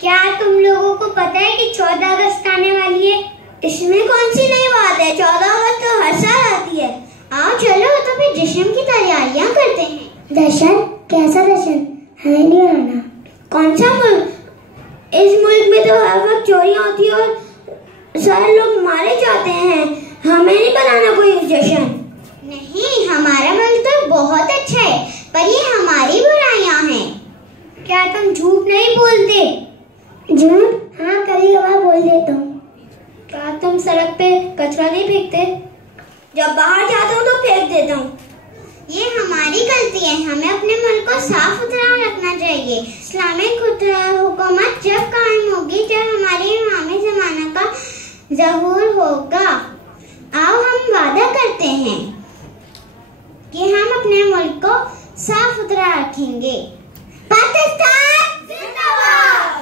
क्या तुम लोगों को पता है कि 14 अगस्त आने वाली है? इसमें कौन सी नई बात है? 14 अगस्त तो हर साल आती है। आओ चलो तो फिर जश्न की तैयारियां करते हैं। जश्न? कैसा जश्न? हमें नहीं मनाना। कौन सा मुल्क? इस मुल्क में तो हर वक्त चोरियां होती है और सारे लोग मारे जाते हैं। हमें नहीं बनाना कोई जश्न। नहीं, हमारा मुल्क तो बहुत अच्छा है, पर ये हमारी बुराइयां हैं। क्या तुम झूठ नहीं बोलते? झूठ? हाँ, कभी कभार बोल देता हूँ। क्या तुम सड़क पे कचरा नहीं फेंकते? जब बाहर जाता हूँ तो फेंक देता हूँ। ये हमारी गलती है, हमें अपने मुल्क को साफ सुथरा रखना चाहिए। इस्लामिक हुकूमत जब कायम होगी, जब हमारे इमाम ज़माना का ज़हूर होगा। आओ हम वादा करते हैं कि हम अपने मुल्क को साफ सुथरा रखेंगे। पाकिस्तान जिंदाबाद।